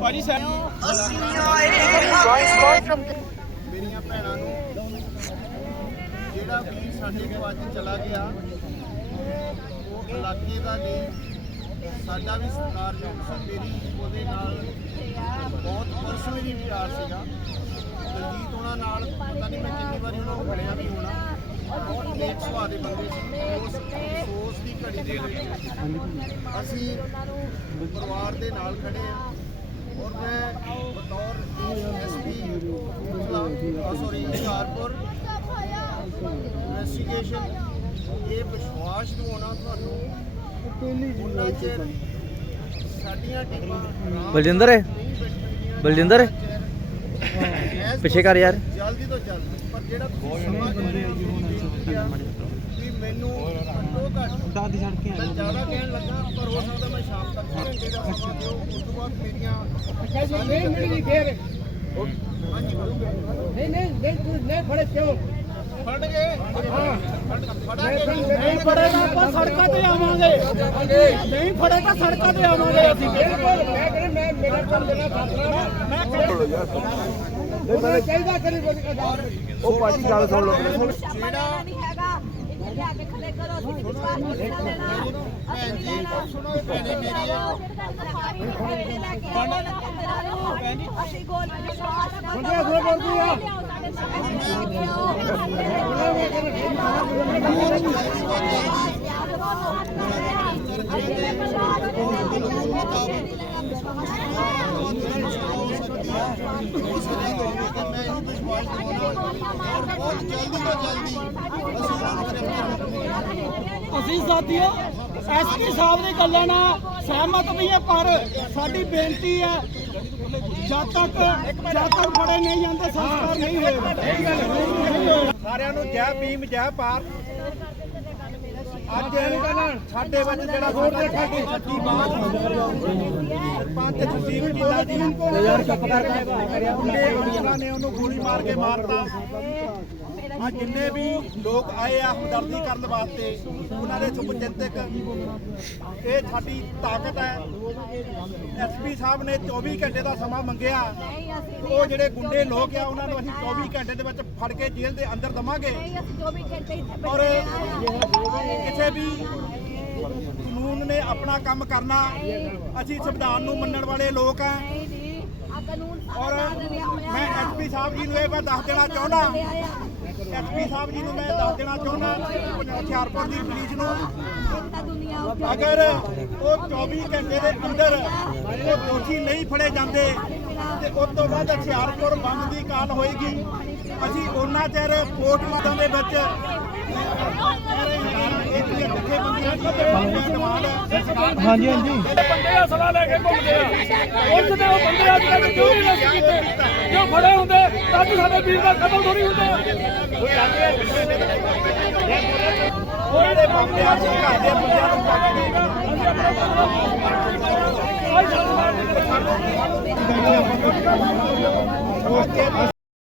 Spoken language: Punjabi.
ਭਾਜੀ ਸਰ Voice call from ਮੇਰੀਆਂ ਭੈਣਾਂ ਨੂੰ ਜਿਹੜਾ ਵੀ ਸਾਡੇ ਤੋਂ ਅੱਜ ਚਲਾ ਗਿਆ ਉਹ ਇਲਾਕੇ ਦਾ ਨਹੀਂ ਸਾਡਾ ਵੀ ਸਤਿਕਾਰਯੋਗ ਸੀ ਮੇਰੀ ਉਹਦੇ ਨਾਲ ਬਹੁਤ ਪਰਸਨਲੀ ਪਿਆਰ ਸੀਗਾ ਦਲਜੀਤ ਉਹਨਾਂ ਨਾਲ ਪਤਾ ਨਹੀਂ ਮੈਂ ਕਿੰਨੀ ਵਾਰੀ ਉਹਨਾਂ ਨੂੰ ਮਿਲਿਆ ਵੀ ਹੋਣਾ ਨੇਕ ਸੁਭਾਅ ਦੇ ਬੰਦੇ ਸੀ ਉਸ ਅਫਸੋਸ ਦੀ ਘੜੀ ਦੇ ਵਿੱਚ ਅਸੀਂ ਪਰਿਵਾਰ ਦੇ ਨਾਲ ਖੜੇ ਹਾਂ ਔਰ ਮੈਂ ਬਤੌਰ SP Kapurthala sorry Hoshiarpur investigation ਇਹ ਵਿਸ਼ਵਾਸ ਦਿਵਾਉਣਾ ਤੁਹਾਨੂੰ ਉਹਨਾਂ ਚਿਰ ਸਾਡੀਆਂ ਟੀਮਾਂ ਆਰਾਮ ਬਲਜਿੰਦਰ ਬਲਜਿੰਦਰ ਪਿੱਛੇ ਕਰ ਯਾਰ। ਜਲਦੀ ਤੋਂ ਜਲਦੀ ਪਰ ਜਿਹੜਾ ਤੁਸੀਂ ਸਮਾਂ ਕਹਿੰਦੇ ਹੋ ਬੇਨਤੀ ਆ ਕਿ ਮੈਨੂੰ ਘੱਟੋ ਘੱਟ ਦਾਦੀ ਛੱਡ ਕੇ ਮੈਂ ਜ਼ਿਆਦਾ ਕਹਿਣ ਲੱਗਾ ਪਰ ਹੋ ਸਕਦਾ ਮੈਂ ਸ਼ਾਮ ਤੱਕ ਘੰਟੇ ਦਾ ਸਮਾਂ ਦਿਓ ਉਸ ਤੋਂ ਬਾਅਦ ਮੇਰੀਆਂ ਨਹੀਂ ਮਿਲਣੀ ਫੇਰ। ਹਾਂਜੀ ਨਹੀਂ ਨਹੀਂ ਨਹੀਂ ਫੜੇ ਕਿਉਂ? ਫੜ ਗਏ ਫੜਾਂਗੇ। ਨਹੀਂ ਫੜੇਗਾ ਆਪਾਂ ਸੜਕਾਂ ਤੇ ਆਵਾਂਗੇ। ਨਹੀਂ ਫੜੇਗਾ ਸੜਕਾਂ ਤੇ ਆਵਾਂਗੇ। ਅਸੀਂ ਬਿਲਕੁਲ ਮੈਂ ਕਹਿੰਦਾ ਮੇਰਾ ਕੰਮ ਦੇਣਾ ਖਾਤਰਾ ਮੈਂ ਉਹਨਾਂ ਚਾਹੀਦਾ ਕਰੀ ਉਹ ਭਾਜੀ ਗੱਲ ਸੁਣ ਲਓ ਜਿਹੜਾ ਨਹੀਂ ਹੈਗਾ ਇੱਥੇ ਲਿਆ ਕੇ ਖੜੇ ਕਰੋ ਅਸੀਂ ਨੀ ਵਿਸ਼ਵਾਸ ਨਹੀਂ ਨਾ ਲੈਣਾ ਭੈਣ ਜੀ ਸੁਣੋ ਭੈਣੇ ਮੇਰੀ ਅਸੀਂ ਗੋਲ ਵਿਸ਼ਵਾਸ ਨਾ ਬੰਦੇ ਗੋਲ ਕਰਦੀ ਆ। ਤੋਂ ਜਲਦੀ ਅਸੀਂ ਉਹਨਾਂ ਨੂੰ ਗ੍ਰਿਫਤਾਰ ਸਾਥੀਓ ਐਸਪੀ ਸਾਹਿਬ ਦੀ ਗੱਲਾਂ ਨਾਲ ਸਹਿਮਤ ਵੀ ਹੈ, ਪਰ ਸਾਡੀ ਬੇਨਤੀ ਹੈ, ਜਦ ਤੱਕ ਜਦ ਤੱਕ ਫੜੇ ਨਹੀਂ ਜਾਂਦੇ, ਸੰਸਕਾਰ ਨਹੀਂ ਹੋਏਗਾ ਸਾਰਿਆਂ ਨੂੰ ਜੈ ਭੀਮ, ਜੈ ਭਾਰਤ। ਅੱਜ ਸਾਡੇ ਵਿੱਚ ਜਿਹੜਾ ਸਾਡਾ ਸਾਡੀ ਸੱਚੀ ਬਾਤ ਪੰਜ ਜਸੀਮ ਜੀਲਾ ਜੀ ਯਾਰ ਚੁੱਪ ਕਰ। ਮੁੰਡੇ ਅਫਸਰਾਂ ਨੇ ਉਹਨੂੰ ਗੋਲੀ ਮਾਰ ਕੇ ਮਾਰਤਾ। ਆ ਜਿੰਨੇ ਵੀ ਲੋਕ ਆਏ ਆ ਹਮਦਰਦੀ ਕਰਨ ਵਾਸਤੇ, ਉਹਨਾਂ ਦੇ ਸੁਭਚਿੰਤਕ ਇਹ ਸਾਡੀ ਤਾਕਤ ਹੈ। ਐਸਪੀ ਸਾਹਿਬ ਨੇ 24 ਘੰਟੇ ਦਾ ਸਮਾਂ ਮੰਗਿਆ। ਉਹ ਜਿਹੜੇ ਗੁੰਡੇ ਲੋਕ ਆ, ਉਹਨਾਂ ਨੂੰ ਅਸੀਂ 24 ਘੰਟੇ ਦੇ ਵਿੱਚ ਫੜ ਕੇ ਜੇਲ੍ਹ ਦੇ ਅੰਦਰ ਦਵਾਂਗੇ। ਔਰ ਕਿਸੇ ਵੀ ਕਾਨੂੰਨ ਨੇ ਆਪਣਾ ਕੰਮ ਕਰਨਾ, ਅਸੀਂ ਸੰਵਿਧਾਨ ਨੂੰ ਮੰਨਣ ਵਾਲੇ ਲੋਕ ਆ। ਔਰ ਮੈਂ ਐਸਪੀ ਸਾਹਿਬ ਜੀ ਨੂੰ ਇਹ ਮੈਂ ਦੱਸ ਦੇਣਾ ਚਾਹੁੰਦਾ ਐਸਪੀ ਸਾਹਿਬ ਜੀ ਨੂੰ ਮੈਂ ਦੱਸ ਦੇਣਾ ਚਾਹੁੰਦਾ ਹੁਸ਼ਿਆਰਪੁਰ ਦੀ ਪੁਲਿਸ ਨੂੰ। ਅਗਰ ਉਹ 24 ਘੰਟੇ ਦੇ ਅੰਦਰ ਉਹ ਦੋਸ਼ੀ ਨਹੀਂ ਫੜੇ ਜਾਂਦੇ, ਤੇ ਉਸ ਤੋਂ ਬਾਅਦ ਹੁਸ਼ਿਆਰਪੁਰ ਬੰਦ ਦੀ ਕਾਲ ਹੋਏਗੀ, ਅਸੀਂ ਉਹਨਾਂ ਚਿਰ ਪੋਸਟਮਾਰਟਮ ਦੇ ਵਿੱਚ ਇਹ ਜਿਹੜੀਆਂ ਜਥੇਬੰਦੀਆਂ ਦੀ ਡਿਮਾਂਡ ਹਾਂਜੀ ਹਾਂਜੀ। ਬੰਦੇ ਅਸਲਾ ਲੈ ਕੇ ਘੁੰਮਦੇ ਆ। ਪੁਲਿਸ ਦੇ ਉਹ ਬੰਦੇ ਅੱਜ ਤੱਕ ਕਿਉਂ ਨਹੀਂ ਰੈਸਟ ਕੀਤੇ? ਜੋ ਫੜੇ ਹੁੰਦੇ ਤਾਂ ਸਾਡੇ ਵੀਰ ਦਾ ਕਤਲ ਥੋੜੀ ਹੁੰਦਾ। ਉਹਨਾਂ ਦੇ ਮਾਮਲੇ ਆ ਸੀ ਘਰ ਦੇ ਬੰਦਿਆਂ ਨੂੰ ਪੱਕ ਗਈ ਆਈ ਸਾਨੂੰ ਮਾਰ ਕੇ